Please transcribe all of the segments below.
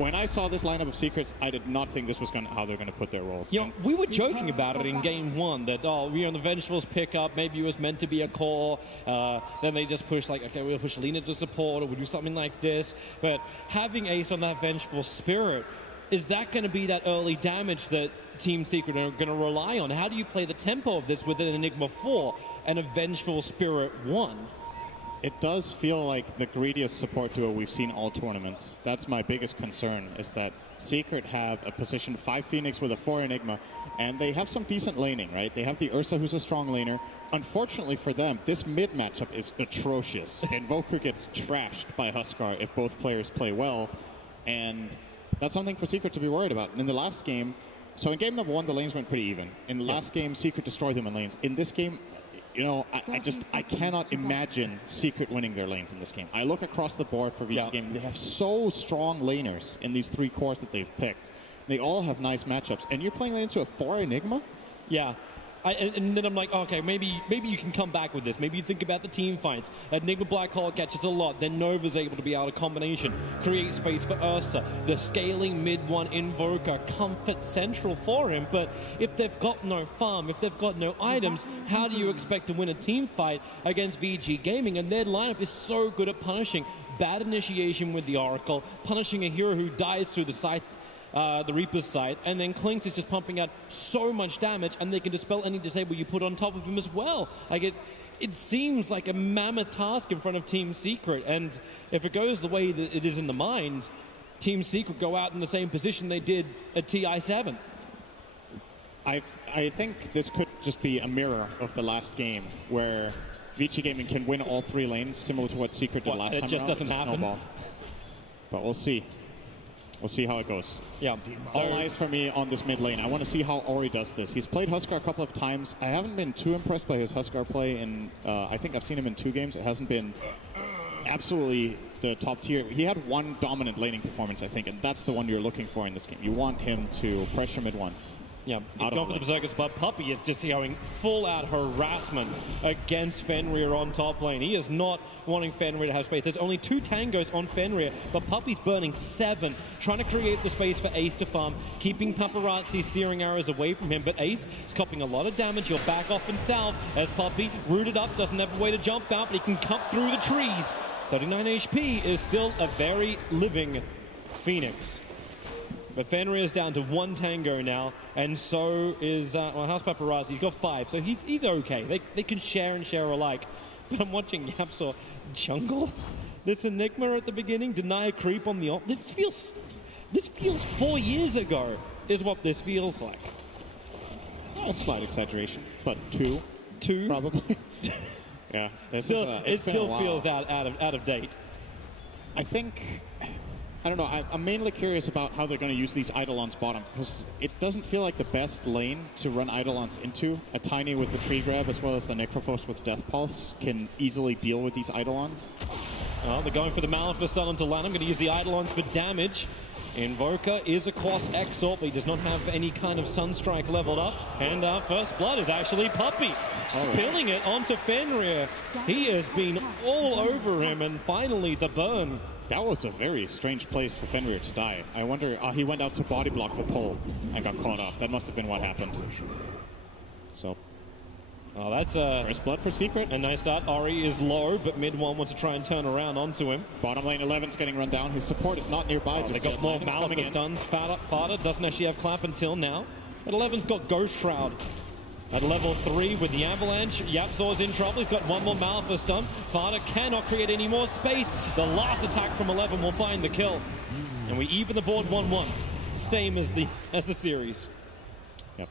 when I saw this lineup of Secrets, I did not think this was how they're going to put their roles. You know, we were joking about it in Game 1 that, oh, the Vengeful's pick up, maybe it was meant to be a core, then they just push like, okay, we'll push Lina to support, or we'll do something like this. But having Ace on that Vengeful Spirit, is that going to be that early damage that Team Secret are going to rely on? How do you play the tempo of this with an Enigma 4 and a Vengeful Spirit 1? It does feel like the greediest support duo we've seen all tournament. That's my biggest concern, is that Secret have a position 5 Phoenix with a 4 Enigma, and they have some decent laning, right? They have the Ursa, who's a strong laner. Unfortunately for them, this mid matchup is atrocious. Invoker gets trashed by Huskar if both players play well, and that's something for Secret to be worried about. In the last game, so in game number 1, the lanes went pretty even. In the last game, Secret destroyed them in lanes. In this game, you know, I cannot imagine Secret winning their lanes in this game. I look across the board for Vici game. They have so strong laners in these 3 cores that they've picked. They all have nice matchups. And you're playing into a 4 Enigma? Yeah. And then I'm like, okay, maybe you can come back with this. Maybe you think about the team fights. Enigma Black Hole catches a lot. Then Nova's able to be out of combination, create space for Ursa. The scaling mid 1 Invoker, comfort central for him. But if they've got no farm, if they've got no items, how do you expect to win a team fight against VG Gaming? And their lineup is so good at punishing bad initiation with the Oracle, punishing a hero who dies through the scythe, the Reaper's side, and then Klinks is just pumping out so much damage, and they can dispel any disable you put on top of him as well. Like it seems like a mammoth task in front of Team Secret, and if it goes the way that it is in the mind, Team Secret go out in the same position they did at TI7. I think this could just be a mirror of the last game, where Vici Gaming can win all 3 lanes, similar to what Secret did last time. It just doesn't happen. Snowball. But we'll see. We'll see how it goes. Yeah. All eyes for me on this mid lane. I want to see how Ori does this. He's played Huskar a couple of times. I haven't been too impressed by his Huskar play, and I think I've seen him in 2 games. It hasn't been absolutely the top tier. He had 1 dominant laning performance, I think, and that's the one you're looking for in this game. You want him to pressure mid 1. Yeah, he's going for the Berserker spot. Puppey is just going full-out harassment against Fenrir on top lane. He is not wanting Fenrir to have space. There's only 2 tangos on Fenrir, but Puppey's burning 7, trying to create the space for Ace to farm, keeping Paparazzi's searing arrows away from him, but Ace is copying a lot of damage. He'll back off himself as Puppey, rooted up, doesn't have a way to jump out, but he can cut through the trees. 39 HP is still a very living Phoenix. But Fenrir is down to 1 tango now, and so is House Paparazzi. He's got 5, so he's okay. They can share and share alike. But I'm watching Yapsaw jungle this Enigma at the beginning, deny creep on the op. This feels 4 years ago, is what this feels like. A slight exaggeration, but 2 probably. Yeah, it still feels out of date. I think. I don't know, I'm mainly curious about how they're going to use these Eidolons bottom, because it doesn't feel like the best lane to run Eidolons into. A Tiny with the tree grab, as well as the Necrophos with Death Pulse, can easily deal with these Eidolons. Oh, they're going for the Maleficent onto Lan. I'm going to use the Eidolons for damage. Invoker is a Quas Exalt, but he does not have any kind of Sunstrike leveled up. And our first blood is actually Puppey, spilling it onto Fenrir. He has been all over him, and finally the burn. That was a very strange place for Fenrir to die. I wonder, he went out to body block the pole and got caught off. That must have been what happened. So, that's first blood for Secret. A nice start. Ori is low, but mid 1 wants to try and turn around onto him. Bottom lane 11's getting run down. His support is not nearby. They got more Maleficent stuns. Fada doesn't actually have Clap until now. But 11's got Ghost Shroud. At level 3 with the Avalanche, Yapzor's in trouble. He's got 1 more Malphite stun. Fada cannot create any more space. The last attack from 11 will find the kill. And we even the board 1-1. Same as the series. Yep.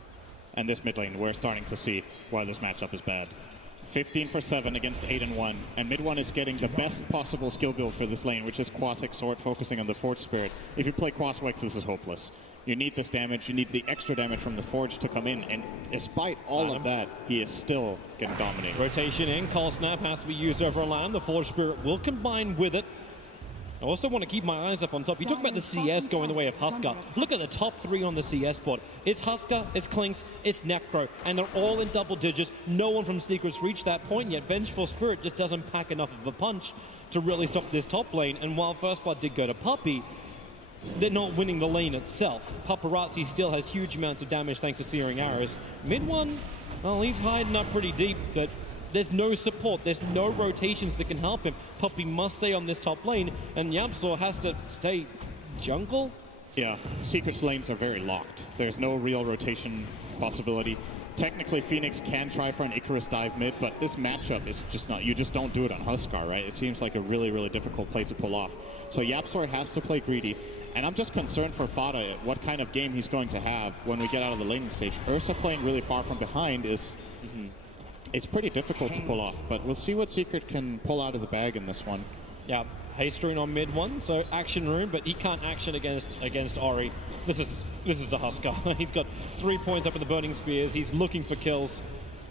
And this mid lane, we're starting to see why this matchup is bad. 15 for 7 against 8-1. And mid 1 is getting the best possible skill build for this lane, which is Quas Exort, focusing on the Forge Spirit. If you play Quas Wex, this is hopeless. You need this damage, you need the extra damage from the Forge to come in, and despite all of that, he is still getting dominated. Rotation in, Call Snap has to be used over a Lamb. The Forge Spirit will combine with it. I also want to keep my eyes up on top. You talk about the CS going the way of Huskar. Look at the top 3 on the CS board. It's Huskar, it's Klinks, it's Necro, and they're all in double digits. No one from Secret's reached that point yet. Vengeful Spirit just doesn't pack enough of a punch to really stop this top lane, and while First Blood did go to Puppey, they're not winning the lane itself. Paparazzi still has huge amounts of damage thanks to searing arrows. Mid one, well, he's hiding up pretty deep, but there's no support. There's no rotations that can help him. Puppey must stay on this top lane, and YapzOr has to stay jungle. Yeah, Secret's lanes are very locked. There's no real rotation possibility. Technically, Phoenix can try for an Icarus dive mid, but this matchup is just not, you just don't do it on Huskar, right? It seems like a really, really difficult play to pull off. So YapzOr has to play greedy, and I'm just concerned for Fada what kind of game he's going to have when we get out of the laning stage. Ursa playing really far from behind is it's pretty difficult to pull off, but we'll see what Secret can pull out of the bag in this one. Yeah, haste rune on mid one, so action rune, but he can't action against Ori. This is a Huskar. He's got 3 points up with the burning spears. He's looking for kills.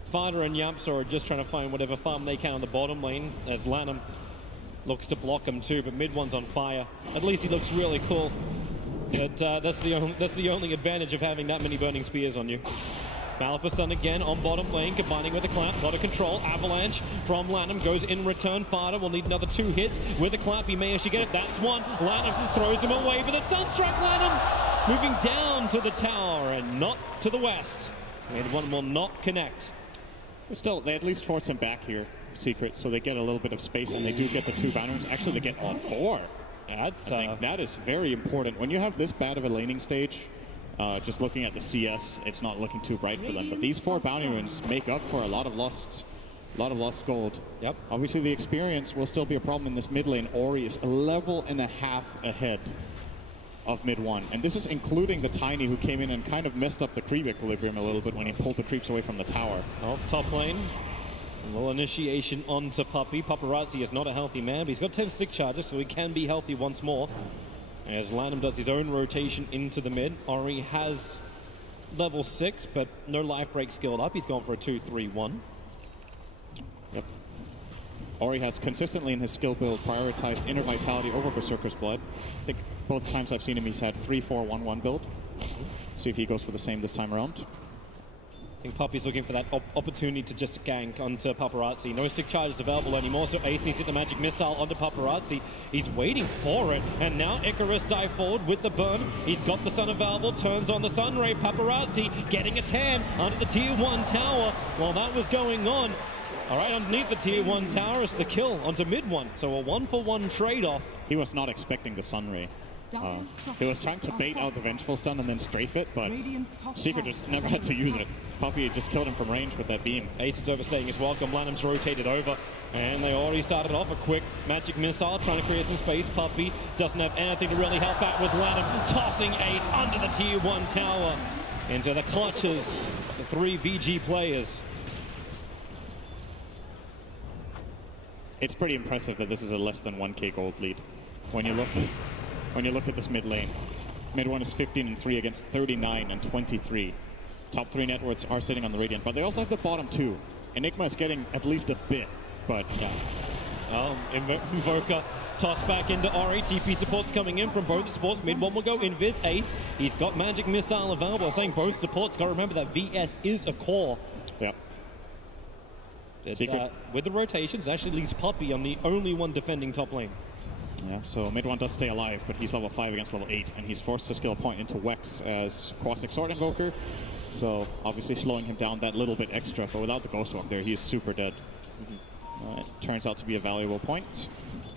Fada and YapzOr are just trying to find whatever farm they can on the bottom lane, as Lanham looks to block him too, but mid one's on fire. At least he looks really cool. But that's the only advantage of having that many burning spears on you. Maleficent again on bottom lane, combining with the clap. Got a control. Avalanche from Lanham goes in return. Fada will need another 2 hits with the clap. He may actually get it. That's one. Lanham throws him away, but the Sunstruck Lanham moving down to the tower and not to the west. Mid one will not connect. Still, they at least force him back here, Secret, so they get a little bit of space, and they do get the 2 banners. Actually, they get all 4. Yeah, that is very important. When you have this bad of a laning stage, just looking at the CS, it's not looking too bright for them. But these 4 bounty runes make up for a lot of lost gold. Yep. Obviously, the experience will still be a problem in this mid lane. Ori is a level and a half ahead of mid one, and this is including the Tiny, who came in and kind of messed up the creep equilibrium a little bit when he pulled the creeps away from the tower. Oh, top lane. A little initiation onto Puppey. Paparazzi is not a healthy man, but he's got 10 stick charges, so he can be healthy once more. As Lanham does his own rotation into the mid. Ori has level 6, but no life break skilled up. He's gone for a 2-3-1. Yep. Ori has consistently in his skill build prioritized Inner Vitality over Berserker's Blood. I think both times I've seen him, he's had 3-4-1-1 build. See if he goes for the same this time around. I think Puppey's looking for that opportunity to just gank onto Paparazzi. No stick charges available anymore, so Ace needs to hit the magic missile onto Paparazzi. He's waiting for it, and now Icarus dive forward with the burn. He's got the stun available, turns on the stun ray. Paparazzi getting a tan under the tier 1 tower. While that was going on, all right, underneath the tier 1 tower is the kill onto mid one. So a 1-for-1 trade-off. He was not expecting the sun ray. He was trying to bait out the Vengeful Stun and then strafe it, but Secret just never had to use it. Puppey just killed him from range with that beam. Ace is overstaying his welcome. Lanham's rotated over, and they already started off a quick magic missile, trying to create some space. Puppey doesn't have anything to really help out with Lanham, tossing Ace under the tier 1 tower into the clutches of the 3 VG players. It's pretty impressive that this is a less than 1k gold lead. When you look at this mid lane, mid one is 15-3 against 39 and 23. Top 3 net worths are sitting on the Radiant, but they also have the bottom 2. Enigma is getting at least a bit, but yeah. Invoker tossed back into Ori. TP supports coming in from both the supports. Mid one will go Invis. Ace, he's got magic missile available. Saying both supports, got to remember that VS is a core. Yep. With the rotations, actually leaves Puppey on the only one defending top lane. Yeah, so mid one does stay alive, but he's level 5 against level 8, and he's forced to skill point into Wex as Quastic Sword Invoker. So obviously slowing him down that little bit extra, but without the Ghost Walk there, he is super dead. It turns out to be a valuable point.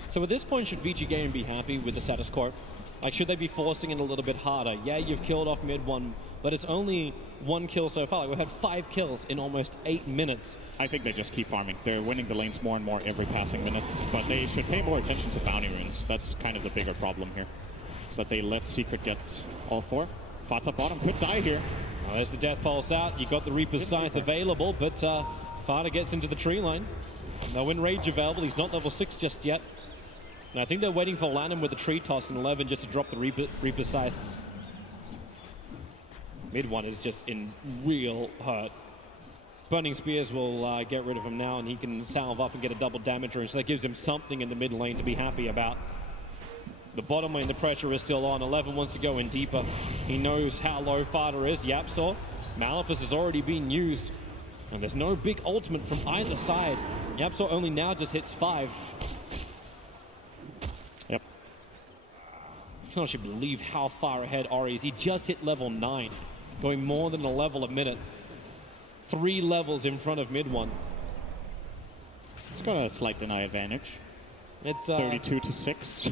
So at this point, should Vici Gaming be happy with the status quo? Like, should they be forcing it a little bit harder? Yeah, you've killed off mid one, but it's only 1 kill so far. Like, we've had 5 kills in almost 8 minutes. I think they just keep farming. They're winning the lanes more and more every passing minute, but they should pay more attention to bounty runes. That's kind of the bigger problem here, is that they let Secret get all 4. Fat's bottom could die here. Well, there's the Death Pulse out. You got the Reaper's Scythe available, but Fada gets into the tree line. No Enrage available. He's not level 6 just yet. And I think they're waiting for Lanham with the tree toss in 11 just to drop the Reaper's Scythe. Mid one is just in real hurt. Burning Spears will get rid of him now, and he can salve up and get a double damage rune, so that gives him something in the mid lane to be happy about. The bottom lane, the pressure is still on. 11 wants to go in deeper. He knows how low Fada is. YapzOr. Malefice has already been used, and there's no big ultimate from either side. YapzOr only now just hits 5. Yep. cannot actually believe how far ahead Ori is. He just hit level 9, going more than a level a minute. 3 levels in front of mid one. It's got a slight deny advantage. It's 32 to 6.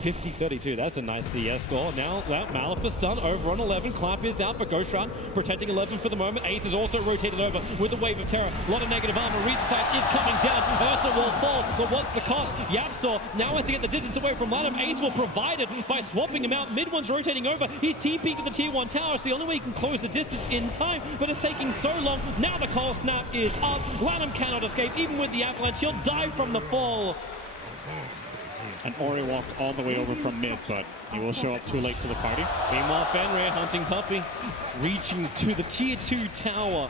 50-32, that's a nice CS score. Now, Malphus done over on 11. Clap is out for Ghost Shroud, protecting 11 for the moment. Ace is also rotated over with a wave of terror. A lot of negative armor. Reed side is coming down. Ursa will fall, but what's the cost? Yapsaw now has to get the distance away from Lanham. Ace will provide it by swapping him out. Mid one's rotating over. He's TP'd to the tier 1 tower. It's the only way he can close the distance in time, but it's taking so long. Now the cold snap is up. Lanham cannot escape, even with the avalanche. He'll die from the fall. And Ori walked all the way over from mid, but he will show up too late to the party. Meanwhile, Fenrir hunting Puppey, reaching to the tier 2 tower.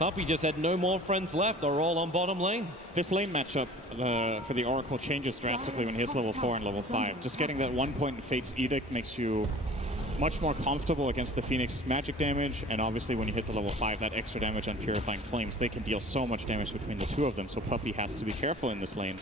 Puppey just had no more friends left. They're all on bottom lane. This lane matchup for the Oracle changes drastically when he hits level 4 and level 5. Just getting that 1 point in Fate's Edict makes you much more comfortable against the Phoenix magic damage, and obviously when you hit the level 5, that extra damage on Purifying Flames, they can deal so much damage between the two of them, so Puppey has to be careful in this lane.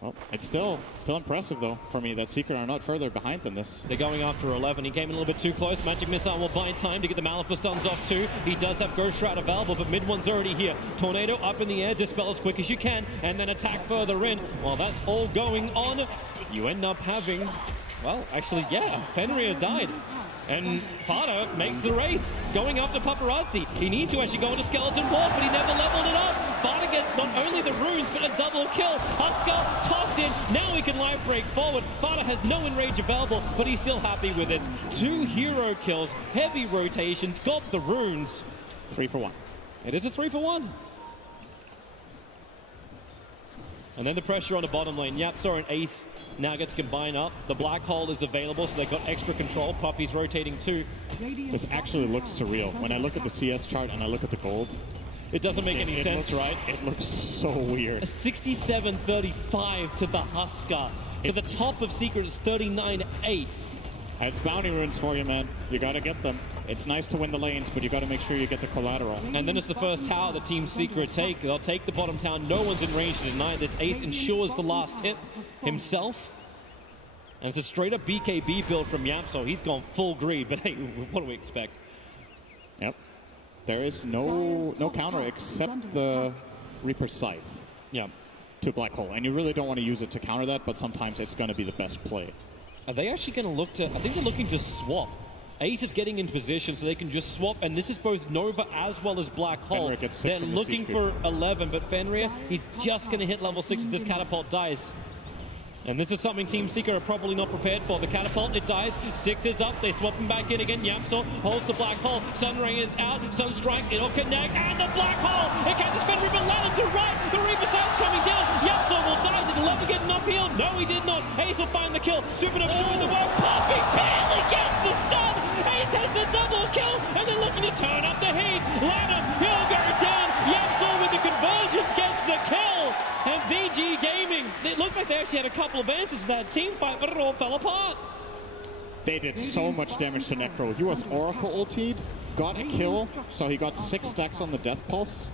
Well, it's still impressive, though, for me that Secret are not further behind than this. They're going after 11. He came in a little bit too close. Magic Missile will buy time to get the Malphus stuns off, too. He does have Ghost Shroud available, but mid one's already here. Tornado up in the air, dispel as quick as you can, and then attack further in. While that's all going on, you end up having, well, actually, yeah, Fenrir died. And Fada makes the race, going after Paparazzi. He needs to actually go into Skeleton Walk, but he never leveled it up. Fada gets not only the runes, but a double kill. Husker tossed in. Now he can live break forward. Fada has no enrage available, but he's still happy with it. 2 hero kills, heavy rotations, got the runes. 3 for 1. It is a 3 for 1. And then the pressure on the bottom lane. Yapsaw and Ace now gets combined up. The black hole is available, so they've got extra control. Puppey's rotating too. This actually looks surreal. When I look at the CS chart and I look at the gold, it doesn't make any sense, right? It looks so weird. A 67-35 to the Husker. To the top of Secret is 39-8. It's bounty runes for you, man. You gotta get them. It's nice to win the lanes, but you gotta make sure you get the collateral. And then it's the first tower the Team Secret take. They'll take the bottom tower. No one's in range to deny this. Ace ensures the last hit himself. And it's a straight-up BKB build from Yapsaw. He's gone full greed, but hey, what do we expect? Yep. There is no counter except the Reaper Scythe. Yeah. To Black Hole. And you really don't want to use it to counter that, but sometimes it's going to be the best play. Are they actually going to look to... I think they're looking to swap. Ace is getting in position so they can just swap, and this is both Nova as well as Black Hole. They're looking for 11, but Fenrir, he's just going to hit level 6 as this catapult dies. And this is something Team Secret are probably not prepared for. The catapult, it dies. 6 is up. They swap him back in again. Yapsaw holds the black hole. Sunray is out. Sunstrike, it'll connect. And the black hole! It catches Fenrir, but Lanham to right. The Reaper Side's coming down. Yapsaw will die. Did 11 get enough heal? No, he did not. Ace will find the kill. Supernova doing the work. Puppey barely gets the stun. Ace has the double kill. And they're looking to turn up the heat. Lanham, he'll go down. Yapsaw with the convergence gets the kill. And VG Gaming, it looked like they actually had a couple of answers to that team fight, but it all fell apart. They did so much damage to Necro. He was Oracle ultied, got a kill, so he got 6 stacks on the Death Pulse,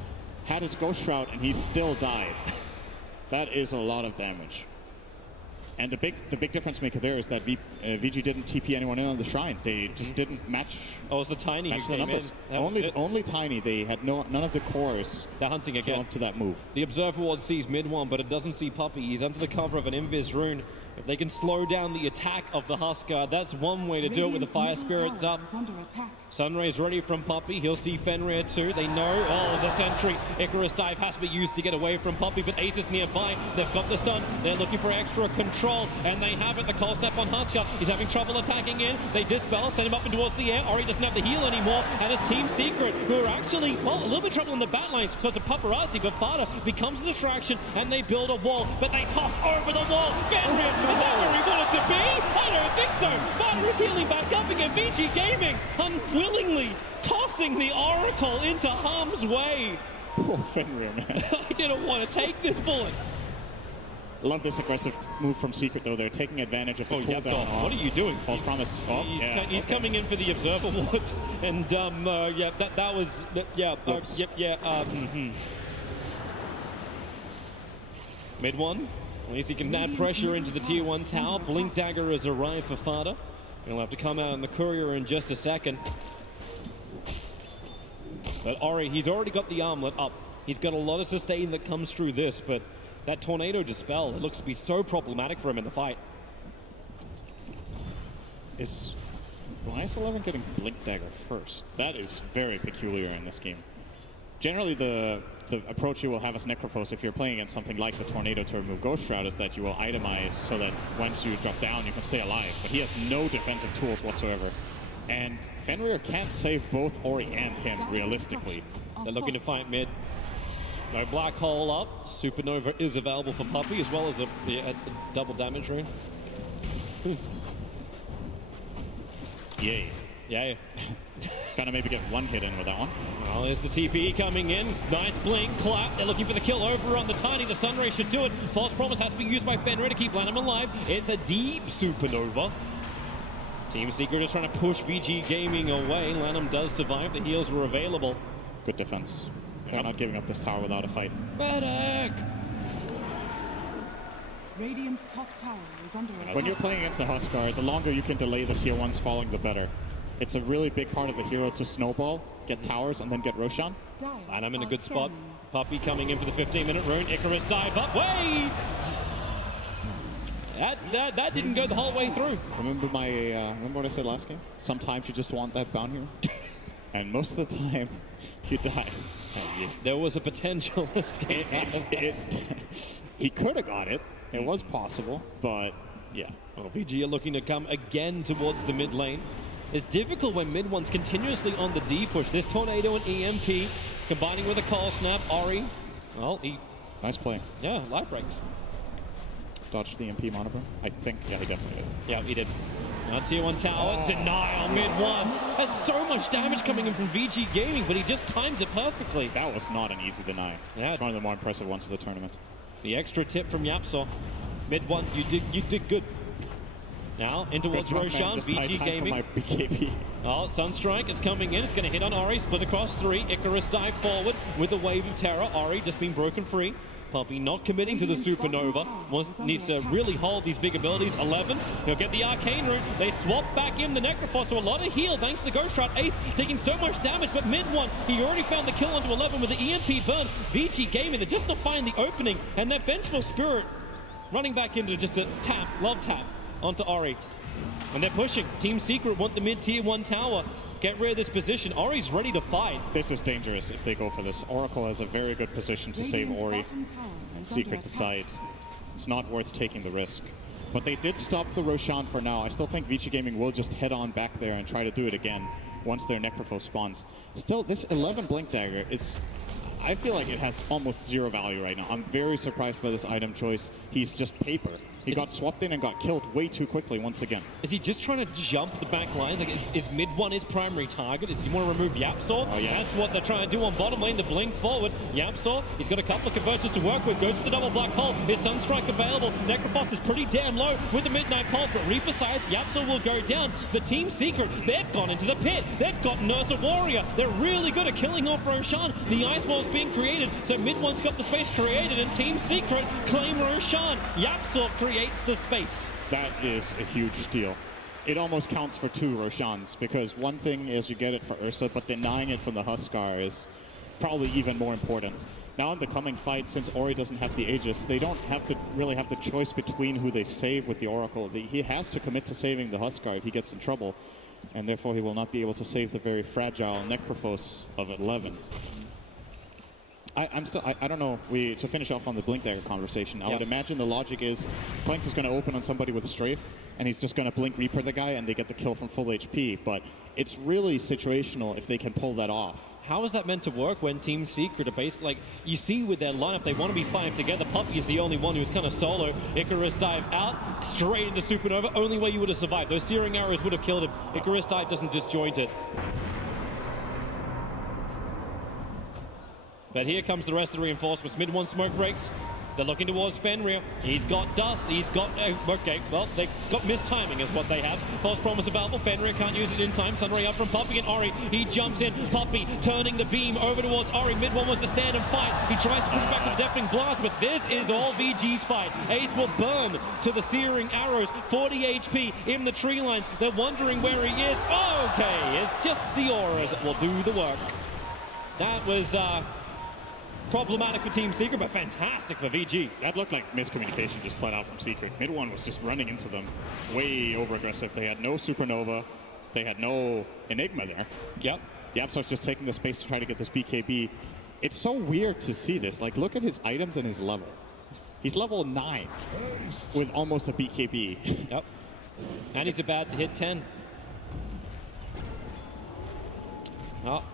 had his Ghost Shroud, and he still died. That is a lot of damage. And the big difference maker there is that VG didn't TP anyone in on the Shrine. They just didn't match. Oh, it was the Tiny who came in. Only Tiny. They had none of the cores. They're hunting again up to that move. The Observer Ward sees mid one, but it doesn't see Puppey. He's under the cover of an Invis rune. If they can slow down the attack of the Husker, that's one way to do it with the Fire Spirits up. Sunray's ready from Puppey. He'll see Fenrir too. They know, oh, the Sentry. Icarus Dive has to be used to get away from Puppey, but Ace is nearby. They've got the stun. They're looking for extra control, and they have it. The call step on Husker. He's having trouble attacking in. They dispel, send him up and towards the air. Ori doesn't have the heal anymore, and it's Team Secret, who are actually, well, a little bit of trouble in the bat lines because of Paparazzi, but Fada becomes a distraction, and they build a wall, but they toss over the wall. Fenrir, is that where he wanted to be? I don't think so. Fada is healing back up again. Vici Gaming unwillingly tossing the Oracle into harm's way. Poor Fenrir, man. I didn't want to take this bullet. Love this aggressive move from Secret, though. They're taking advantage of the cooldown. What are you doing? False promise. Oh, he's coming in for the Observer Ward, and yeah, that was Mid one. At least he can add pressure into the tier 1 tower. Blink Dagger has arrived for Fada. He'll have to come out in the courier in just a second. But Ori, he's already got the armlet up. He's got a lot of sustain that comes through this, but that Tornado Dispel, it looks to be so problematic for him in the fight. Is IS-11 getting Blink Dagger first? That is very peculiar in this game. Generally, the approach you will have as Necrophos if you're playing against something like the Tornado to remove Ghost Shroud is that you will itemize so that once you drop down, you can stay alive. But he has no defensive tools whatsoever. And Fenrir can't save both Ori and him, realistically. They're looking to fight mid. No Black Hole up. Supernova is available for Puppey, as well as a double damage rune. Yay. Yay. Gonna maybe get one hit in with that one. Well, there's the TPE coming in. Nice blink, clap. They're looking for the kill over on the Tiny. The Sunray should do it. False Promise has to be used by Fenrir to keep Lanham alive. It's a deep Supernova. Team Secret is trying to push VG Gaming away. Lanham does survive. The heals were available. Good defense. They're not giving up this tower without a fight. Medic! Radiant's top tower is under attack. When you're playing against the Huskar, the longer you can delay the tier 1s falling, the better. It's a really big part of the hero to snowball, get towers, and then get Roshan. And I'm in a good spot. Puppey coming in for the 15-minute rune. Icarus dive up. Wait! That didn't go the whole way through. Remember what I said last game? Sometimes you just want that bound hero. And most of the time, you die. There was a potential this game. He could have got it. It was possible, but yeah. Well, VG are looking to come again towards the mid lane. It's difficult when mid one's continuously on the D push. This Tornado and EMP combining with a Call Snap. Ori, well, he... Nice play. Yeah, life breaks. Dodged the EMP monoburn. I think, yeah, he definitely did. Yeah, he did. Now tier 1 tower, denial mid 1. Has so much damage coming in from VG Gaming, but he just times it perfectly. That was not an easy deny. Yeah. It's one of the more impressive ones of the tournament. The extra tip from Yapsaw. Mid 1, you did good. Now, in towards Roshan, VG Gaming. Oh, Sunstrike is coming in. It's going to hit on Ori, split across 3. Icarus dive forward with a wave of terror. Ori just being broken free. Puppey not committing to the Supernova. Needs to really hold these big abilities. 11, he'll get the Arcane Root. They swap back in the Necrophos, so a lot of heal thanks to the Ghost Shroud. Ace taking so much damage, but mid 1, he already found the kill onto 11 with the EMP burn. VG Gaming, they're just not finding the opening, and that Vengeful Spirit running back into just a tap, love tap onto Ori. And they're pushing. Team Secret want the mid tier 1 tower. Get rid of this position. Ori's ready to fight. This is dangerous if they go for this. Oracle has a very good position to save Ori. And Secret decide it's not worth taking the risk. But they did stop the Roshan for now. I still think Vici Gaming will just head on back there and try to do it again once their Necrophos spawns. Still, this 11 Blink Dagger is... I feel like it has almost zero value right now. I'm very surprised by this item choice. He's just paper. He got swapped in and got killed way too quickly once again. Is he just trying to jump the back lines? Like, is mid 1 his primary target? Is he want to remove Yapsaw? Oh, yeah. That's what they're trying to do on bottom lane, the blink forward. Yapsaw, he's got a couple of conversions to work with. Goes for the double black hole. His Sunstrike available. Necrophos is pretty damn low with the Midnight Pulse, but Reaper sides, Yapsaw will go down. But Team Secret, they've gone into the pit. They've got Nurse a Warrior. They're really good at killing off Roshan. The ice wall's being created, so mid 1's got the space created, and Team Secret claim Roshan. Yapsaw creates the space. That is a huge steal. It almost counts for 2 Roshans, because one thing is you get it for Ursa, but denying it from the Huskar is probably even more important. Now in the coming fight, since Ori doesn't have the Aegis, they don't really have the choice between who they save with the Oracle. He has to commit to saving the Huskar if he gets in trouble, and therefore he will not be able to save the very fragile Necrophos of 11. I don't know, to finish off on the Blink Dagger conversation, I would imagine the logic is Clanks is going to open on somebody with Strafe, and he's just going to Blink Reaper the guy, and they get the kill from full HP, but it's really situational if they can pull that off. How is that meant to work when Team Secret are based, like, you see with their lineup, they want to be fighting together. Puppey is the only one who's kind of solo. Icarus dive out, straight into Supernova, only way you would have survived. Those steering arrows would have killed him. Icarus dive doesn't disjoint it. But here comes the rest of the reinforcements. Mid 1 smoke breaks. They're looking towards Fenrir. He's got dust. He's got... okay, well, they've got mistiming is what they have. False promise available. Fenrir can't use it in time. Sunray up from Puppy and Ori. He jumps in. Puppy turning the beam over towards Ori. Mid one wants to stand and fight. He tries to push back with the deafening blast, but this is all VG's fight. Ace will burn to the searing arrows. 40 HP in the tree lines. They're wondering where he is. Okay, it's just the aura that will do the work. That was... problematic for Team Secret, but fantastic for VG. That looked like miscommunication just flat out from Secret. Mid one was just running into them way over aggressive. They had no Supernova. They had no Enigma there. Yep. YapzOr's just taking the space to try to get this BKB. It's so weird to see this. Like, look at his items and his level. He's level 9 with almost a BKB. Yep. And he's about to hit 10. Oh,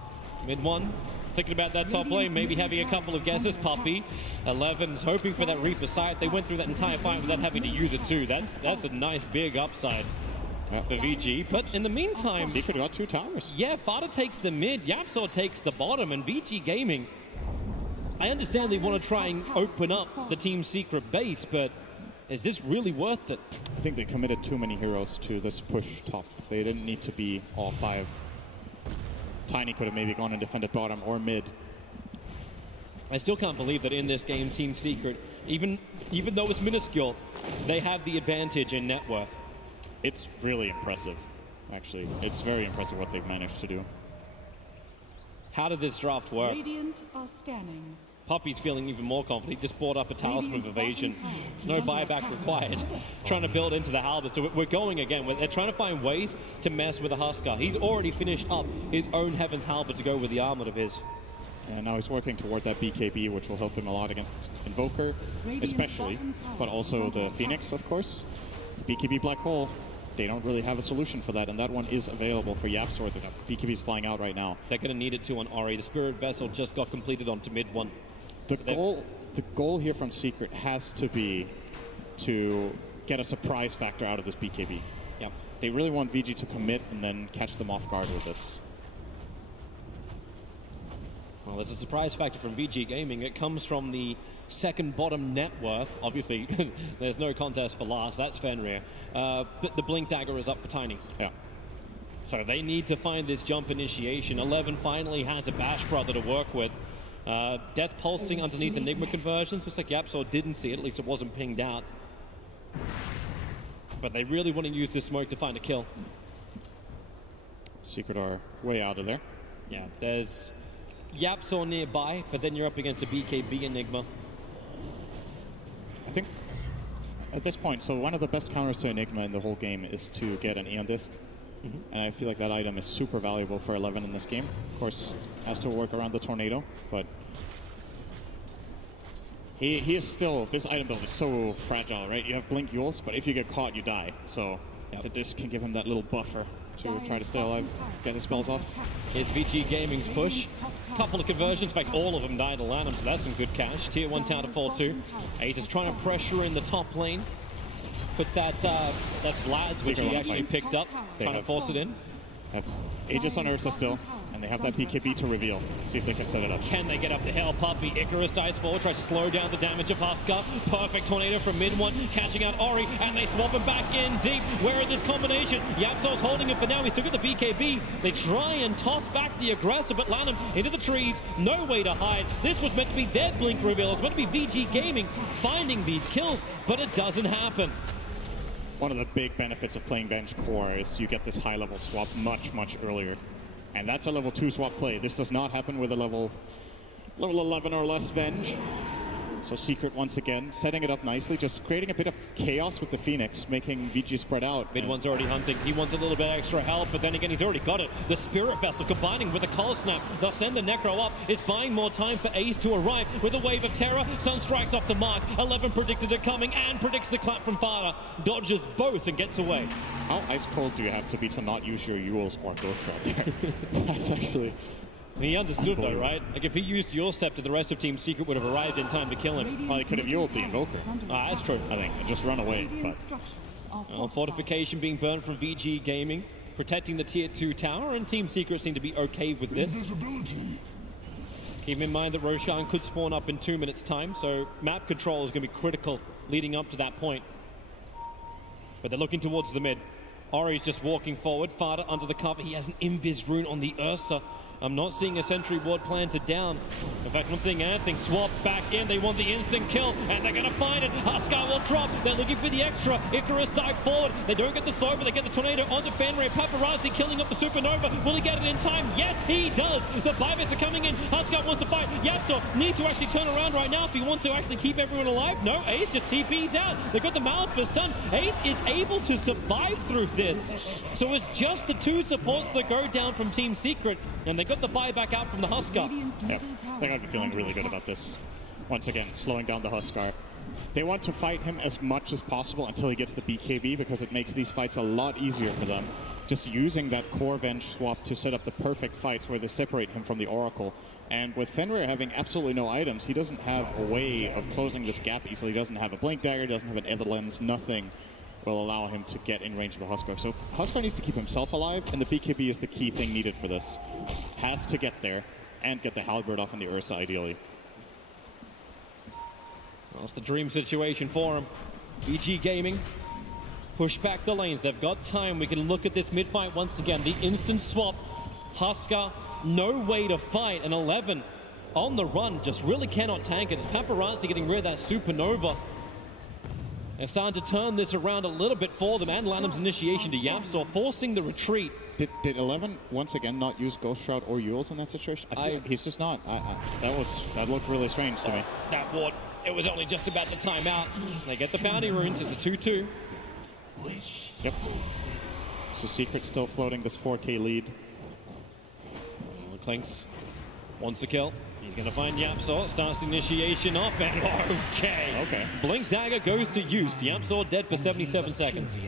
mid one. Thinking about that top lane, maybe having a couple of guesses. Puppy, 11's hoping for that Reaper sight. They went through that entire fight without having to use it too. That's a nice big upside for VG. But in the meantime, Secret got 2 towers. Yeah, Fada takes the mid, YapzOr takes the bottom, and VG Gaming, I understand they want to try and open up the Team Secret base, but is this really worth it? I think they committed too many heroes to this push top. They didn't need to be all 5. Tiny could have maybe gone and defended bottom or mid. I still can't believe that in this game, Team Secret, even though it's minuscule, they have the advantage in net worth. It's really impressive, actually. It's very impressive what they've managed to do. How did this draft work? Radiant are scanning. Puppy's feeling even more confident. He just bought up a Talisman of Evasion. No buyback required. Trying to build into the Halberd. So we're going again. They're trying to find ways to mess with the Huskar. He's already finished up his own Heaven's Halberd to go with the Armor of his. And now he's working toward that BKB, which will help him a lot against Invoker, especially, but also the Phoenix, of course. BKB Black Hole, they don't really have a solution for that, and that one is available for YapzOr. The BKB's flying out right now. They're going to need it too on Ori. The Spirit Vessel just got completed onto mid one. The goal here from Secret has to be to get a surprise factor out of this BKB. Yep. They really want VG to commit and then catch them off guard with this. Well, there's a surprise factor from VG Gaming. It comes from the second bottom net worth. Obviously, there's no contest for last. That's Fenrir. But the Blink Dagger is up for Tiny. Yeah. So they need to find this jump initiation. 11 finally has a Bash Brother to work with. Death pulsing underneath Enigma conversions. Looks like YapzOr didn't see it, at least it wasn't pinged out. But they really want to use this smoke to find a kill. Secret are way out of there. Yeah, there's YapzOr nearby, but then you're up against a BKB Enigma. I think at this point, so one of the best counters to Enigma in the whole game is to get an Aeon Disc. And I feel like that item is super valuable for 11 in this game. Of course, has to work around the tornado, but he is still, this item build is so fragile, right? You have Blink Yules, but if you get caught, you die. So the disc can give him that little buffer to try to stay alive, get his spells off. Here's VG Gaming's push. Couple of conversions, in fact, all of them died to Lanham, so that's some good cash. Tier 1 tower to 4-2. Ace is trying to pressure in the top lane. Put that Vlad's, which he actually picked up, trying to force it in. Have Aegis on Ursa still, and they have that BKB to reveal. See if they can set it up. Can they get up the hill? Puppy, Icarus dies forward, tries to slow down the damage of Huskar. Perfect tornado from mid one, catching out Ori, and they swap him back in deep. Where in this combination? YapzOr's holding him for now. He's still got the BKB. They try and toss back the aggressor, but Lanham into the trees. No way to hide. This was meant to be their blink reveal. It's meant to be VG Gaming finding these kills, but it doesn't happen. One of the big benefits of playing Bench Core is you get this high-level swap much, much earlier. And that's a level 2 swap play. This does not happen with a level 11 or less Bench. So Secret, once again, setting it up nicely, just creating a bit of chaos with the Phoenix, making VG spread out. Mid one's already hunting. He wants a little bit extra help, but then again, he's already got it. The Spirit Vessel combining with the Cold Snap. They'll send the Necro up. It's buying more time for Ace to arrive with a wave of terror. Sun strikes off the mark. 11 predicted it coming and predicts the clap from Fada. Dodges both and gets away. How ice cold do you have to be to not use your Yules or Ghost Shot there? That's actually... He understood though, right? Like if he used your Scepter, the rest of Team Secret would have arrived in time to kill him. Well, he could have Yuled the Invoker. That's true. I think, and just run away. But fortification being burned from VG Gaming, protecting the Tier 2 tower, and Team Secret seem to be okay with this. Keep in mind that Roshan could spawn up in 2 minutes' time, so map control is going to be critical leading up to that point. But they're looking towards the mid. Ori's just walking forward, Farder under the cover. He has an Invis rune on the Ursa. I'm not seeing a sentry ward planted down. In fact, I'm not seeing anything. Swap back in. They want the instant kill, and they're going to find it. Huskar will drop. They're looking for the extra. Icarus dive forward. They don't get the Sova. They get the Tornado onto Fenrir. Paparazzi killing up the Supernova. Will he get it in time? Yes, he does. The buybacks are coming in. Huskar wants to fight. Yapso needs to actually turn around right now if he wants to actually keep everyone alive. No, Ace just TP's out. They got the Malphus done. Ace is able to survive through this. So it's just the two supports that go down from Team Secret, and they got the buyback out from the Huskar. Yep. I think I'm feeling really good about this. Once again, slowing down the Huskar. They want to fight him as much as possible until he gets the BKB, because it makes these fights a lot easier for them. Just using that core Venge swap to set up the perfect fights where they separate him from the Oracle. And with Fenrir having absolutely no items, he doesn't have a way of closing this gap easily. He doesn't have a Blink Dagger, doesn't have an Everlens, nothing will allow him to get in range of the Huskar. So Huskar needs to keep himself alive, and the BKB is the key thing needed for this. Has to get there, and get the Halberd off on the Ursa, ideally. Well, it's the dream situation for him. VG Gaming, push back the lanes. They've got time. We can look at this mid-fight once again. The instant swap. Huskar, no way to fight. An 11 on the run, just really cannot tank it. It's Paparazzi getting rid of that Supernova. They're starting to turn this around a little bit for them, and Lanham's initiation to Yapso, forcing the retreat. Did 11 once again not use Ghost Shroud or Yules in that situation? I feel like he's just not. That looked really strange to me. That ward, it was only just about the timeout. They get the bounty runes. It's a 2-2. Yep. So Secret still floating this 4K lead. Clinks wants to kill. He's going to find Yapso, starts the initiation off, and okay. Blink Dagger goes to use. Yapso dead for 77 seconds.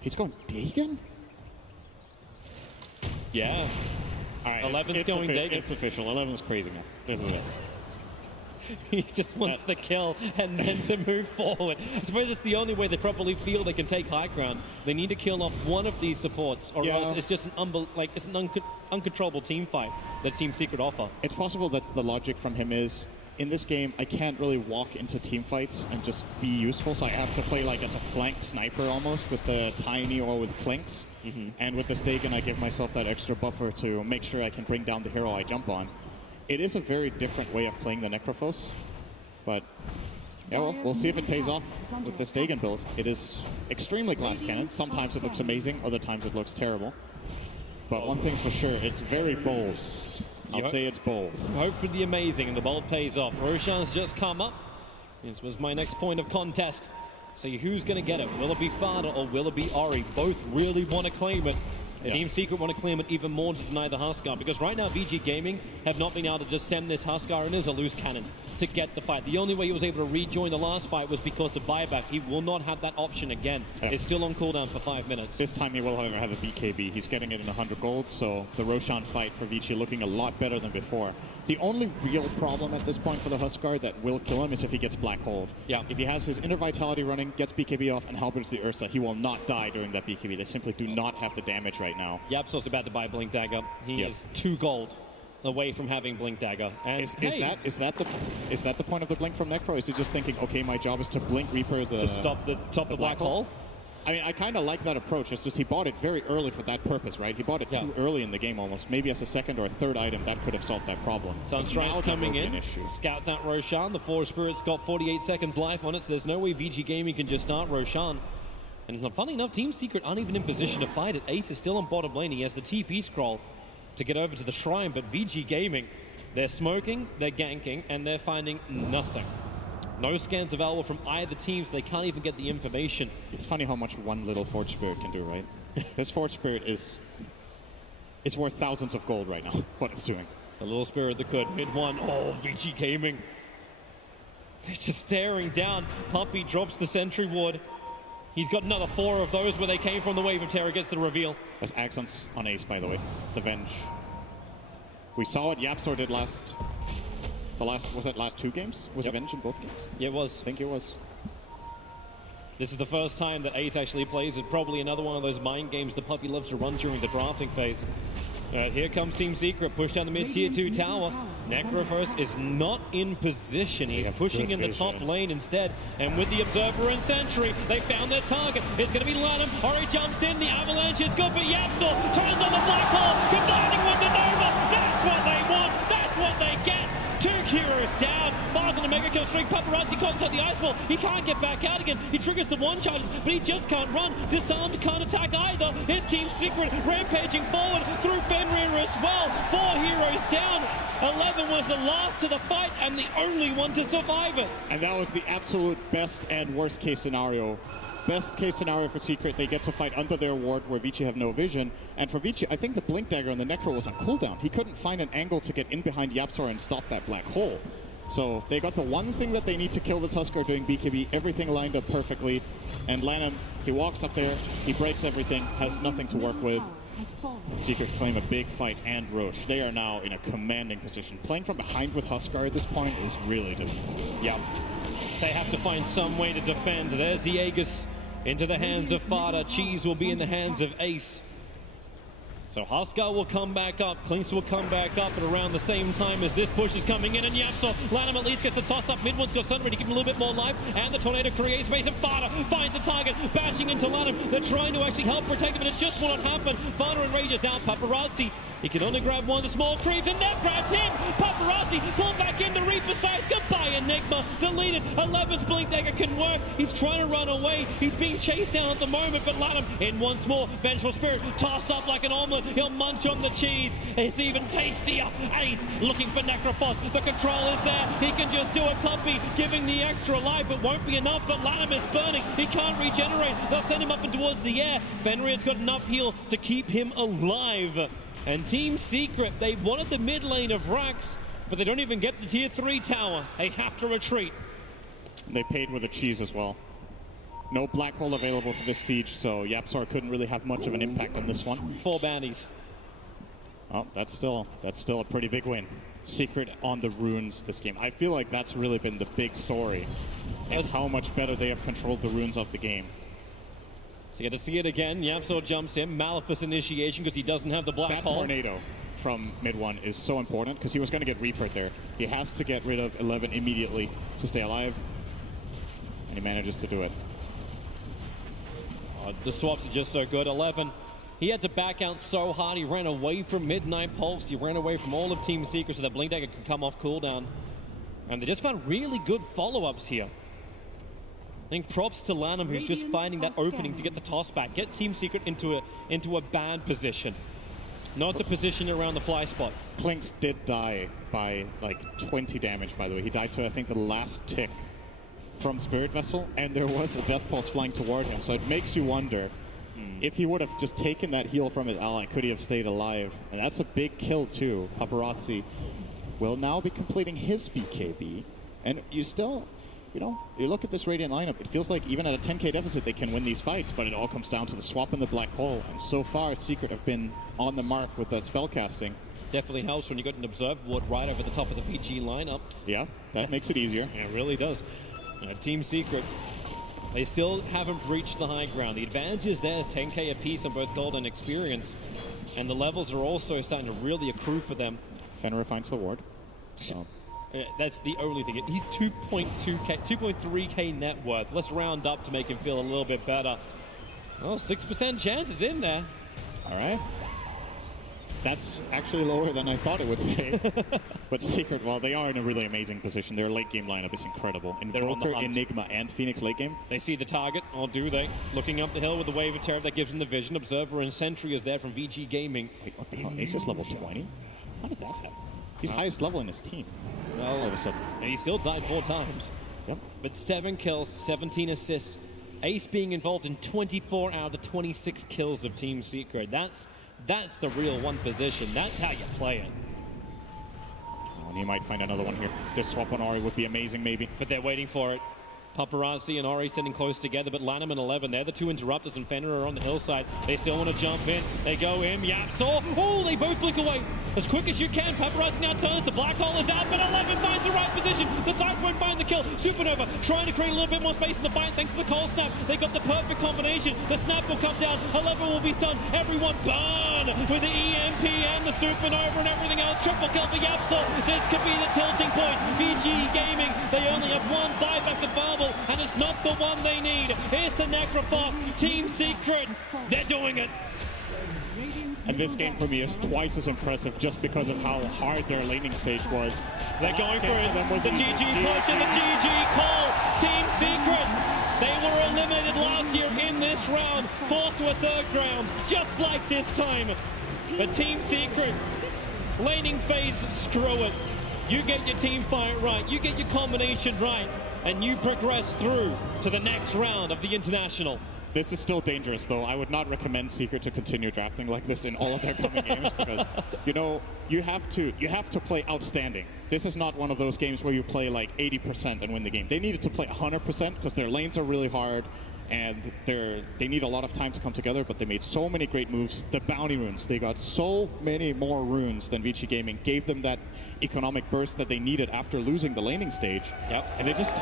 He's going Dagon? Yeah. All right, 11's going Dagon. It's official. 11's crazy, man. This is it. He just wants the kill and then to move forward. I suppose it's the only way they probably feel they can take high ground. They need to kill off one of these supports, or else it's just an uncontrollable team fight that Team Secret offer. It's possible that the logic from him is, in this game, I can't really walk into team fights and just be useful, so I have to play like as a flank sniper almost with the Tiny or with Clinks. And with this Dagon, I give myself that extra buffer to make sure I can bring down the hero I jump on. It is a very different way of playing the Necrophos, but yeah, well, we'll see if it pays off with this Dagon build. It is extremely glass cannon. Sometimes it looks amazing, other times it looks terrible. But one thing's for sure, it's very bold. I'll say it's bold. Hope for the amazing, and the bold pays off. Roshan's just come up. This was my next point of contest. See who's going to get it. Will it be Farder or will it be Ori? Both really want to claim it. Team Secret want to claim it even more to deny the Huskar, because right now VG Gaming have not been able to just send this Huskar in as a loose cannon to get the fight. The only way he was able to rejoin the last fight was because of buyback. He will not have that option again. It's still on cooldown for 5 minutes. This time he will, however, have a BKB. He's getting it in 100 gold, so the Roshan fight for Vici looking a lot better than before. The only real problem at this point for the Huskar that will kill him is if he gets Black Hold. If he has his Inner Vitality running, gets BKB off, and halberds the Ursa, he will not die during that BKB. They simply do not have the damage right now. Yapso's about to buy Blink Dagger. He is 2 gold away from having Blink Dagger. And is that the point of the Blink from Necro? Is he just thinking, okay, my job is to Blink Reaper to stop the black hole? I mean, I kind of like that approach. It's just he bought it very early for that purpose, right? He bought it too early in the game almost. Maybe as a second or a third item, that could have solved that problem. Sunstride's coming in. Scouts out Roshan. The Forest Spirit's got 48 seconds life on it, so there's no way VG Gaming can just start Roshan. And funny enough, Team Secret aren't even in position to fight it. Ace is still on bottom lane. He has the TP scroll to get over to the shrine, but VG Gaming, they're smoking, they're ganking, and they're finding nothing. No scans available from either team, so they can't even get the information. It's funny how much one little Forge Spirit can do, right? This Forge Spirit it's worth thousands of gold right now, what it's doing. A little spirit that could. Mid one. Oh, Vici Gaming. They're just staring down. Puppy drops the sentry ward. He's got another 4 of those where they came from. The Wave of Terror gets the reveal. That's accents on Ace, by the way. The Venge. We saw what Yapsor did was that last 2 games? Was it Venge in both games? Yeah, it was. I think it was. This is the first time that Ace actually plays it. Probably another one of those mind games the Puppy loves to run during the drafting phase. Here comes Team Secret, push down the mid-tier 2 tower. Necrophos is not in position. He's pushing in the top lane instead. And with the Observer and Sentry, they found their target. It's going to be Lanham. Ori jumps in, the avalanche is good, but Yapsor turns on the black hole, combining with the Nova. That's what they want. That's what they get. 2 heroes down, 5 on the mega kill streak. Paparazzi can't take the ice ball. He can't get back out again. He triggers the 1 charges, but he just can't run. Disarmed can't attack either. His Team Secret rampaging forward through Fenrir as well. 4 heroes down. 11 was the last to the fight and the only one to survive it. And that was the absolute best and worst case scenario. Best case scenario for Secret, they get to fight under their ward where Vici have no vision. And for Vici, I think the Blink Dagger on the Necro was on cooldown. He couldn't find an angle to get in behind Yapsor and stop that black hole. So they got the one thing that they need to kill the Tusker doing BKB. Everything lined up perfectly. And Lanham, he walks up there, he breaks everything, has nothing to work with. Secret claim a big fight and Roche. They are now in a commanding position. Playing from behind with Huskar at this point is really difficult. Yep. They have to find some way to defend. There's the Aegis into the hands of Fada. Cheese will be in the hands of Ace. So Huskar will come back up, Klinks will come back up at around the same time as this push is coming in, and Yapsor, Lanham at least gets the toss up, mid one's got Sunray to give him a little bit more life, and the Tornado creates space, and Fada finds a target, bashing into Lanham. They're trying to actually help protect him, but it just will not happen. Fada enrages out Paparazzi. He can only grab one of the small creeps, and that grabbed him. Paparazzi pulled back into Reaper side. Goodbye, Enigma. Deleted. 11's Blink Dagger can work. He's trying to run away. He's being chased down at the moment, but Lanham in once more. Vengeful Spirit tossed up like an omelet. He'll munch on the cheese. It's even tastier. Ace looking for Necrophos. The control is there. He can just do it. Puppy giving the extra life. It won't be enough, but Lanham is burning. He can't regenerate. They'll send him up and towards the air. Fenrir's got enough heal to keep him alive. And Team Secret, they wanted the mid lane of Rax, but they don't even get the tier 3 tower. They have to retreat. They paid with a cheese as well. No black hole available for this siege, so Yapsor couldn't really have much of an impact on this one. 4 bounties. Oh, that's still a pretty big win. Secret on the runes this game. I feel like that's really been the big story, is how much better they have controlled the runes of the game. So you get to see it again. Yapsor jumps in. Malefice initiation because he doesn't have the black hole. That tornado from mid 1 is so important because he was going to get Reapered there. He has to get rid of 11 immediately to stay alive. And he manages to do it. Oh, the swaps are just so good. 11. He had to back out so hard. He ran away from Midnight Pulse. He ran away from all of Team Secret so that Blink Dagger could come off cooldown. And they just found really good follow-ups here. I think props to Lanham, who's just finding that opening to get the toss back. Get Team Secret into a bad position. Not the position around the fly spot. Klinks did die by like 20 damage, by the way. He died to, I think, the last tick from Spirit Vessel, and there was a Death Pulse flying toward him. So it makes you wonder, if he would have just taken that heal from his ally, could he have stayed alive? And that's a big kill, too. Paparazzi will now be completing his BKB. And you still... You know, you look at this Radiant lineup, it feels like even at a 10k deficit they can win these fights, but it all comes down to the swap in the black hole. And so far, Secret have been on the mark with that spellcasting. Definitely helps when you got an Observe Ward right over the top of the Vici lineup. Yeah, that makes it easier. Yeah, it really does. Team Secret, they still haven't reached the high ground. The advantage is there is 10k apiece on both gold and experience. And the levels are also starting to really accrue for them. Fenrir finds the ward. So. That's the only thing. He's 2.3k net worth. Let's round up to make him feel a little bit better. Oh, 6% chance it's in there. All right. That's actually lower than I thought it would say. But Secret, well, they are in a really amazing position. Their late game lineup is incredible. Invoker, Enigma, and Phoenix late game. They see the target, or do they? Looking up the hill with the Wave of Terror that gives them the vision. Observer and Sentry is there from VG Gaming. Wait, what the hell? Ace is level 20? How did that happen? He's highest level in his team. Well, all of a sudden. And he still died 4 times. Yep. But 7 kills, 17 assists. Ace being involved in 24 out of the 26 kills of Team Secret. That's the real one position. That's how you play it. And he might find another one here. This swap on Ori would be amazing, maybe. But they're waiting for it. Paparazzi and Ori standing close together, but Lanham and 11, they're the two interrupters, and Fenrir are on the hillside. They still want to jump in. They go in. Yapsaw. Oh, they both blink away as quick as you can. Paparazzi now turns. The black hole is out, but 11 finds the right position. The side won't find the kill. Supernova trying to create a little bit more space in the fight thanks to the cold snap. They got the perfect combination. The snap will come down. 11 will be stunned. Everyone burn with the EMP and the Supernova and everything else. Triple kill for Yapsaw. This could be the tilting point. Vici Gaming, they only have one buyback to Marvel, and it's not the one they need. Here's the Necrophos, Team Secret. They're doing it. And this game for me is twice as impressive just because of how hard their laning stage was. They're going for it. The GG push and the GG call. Team Secret. They were eliminated last year in this round, forced to a third round, just like this time. But Team Secret, laning phase, screw it. You get your team fight right, you get your combination right, and you progress through to the next round of the International. This is still dangerous, though. I would not recommend Secret to continue drafting like this in all of their coming games because, you know, you have to play outstanding. This is not one of those games where you play like 80% and win the game. They needed to play 100% because their lanes are really hard and they need a lot of time to come together, but they made so many great moves. The bounty runes, they got so many more runes than Vici Gaming, gave them that economic burst that they needed after losing the laning stage. Yep. And they just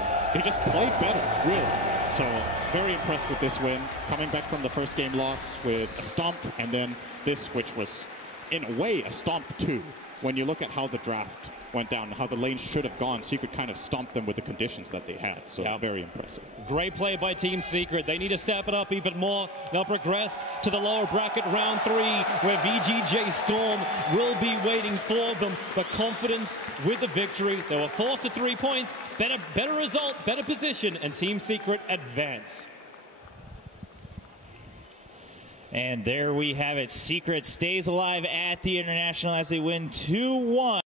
played better, really. So very impressed with this win, coming back from the first game loss with a stomp, and then this, which was in a way a stomp too. When you look at how the draft went down, how the lane should have gone, Secret kind of stomped them with the conditions that they had. So very impressive. Great play by Team Secret. They need to step it up even more. They'll progress to the lower bracket round 3, where VGJ Storm will be waiting for them. The confidence with the victory. They were forced to 3 points. Better result, better position, and Team Secret advance. And there we have it. Secret stays alive at the International as they win 2-1.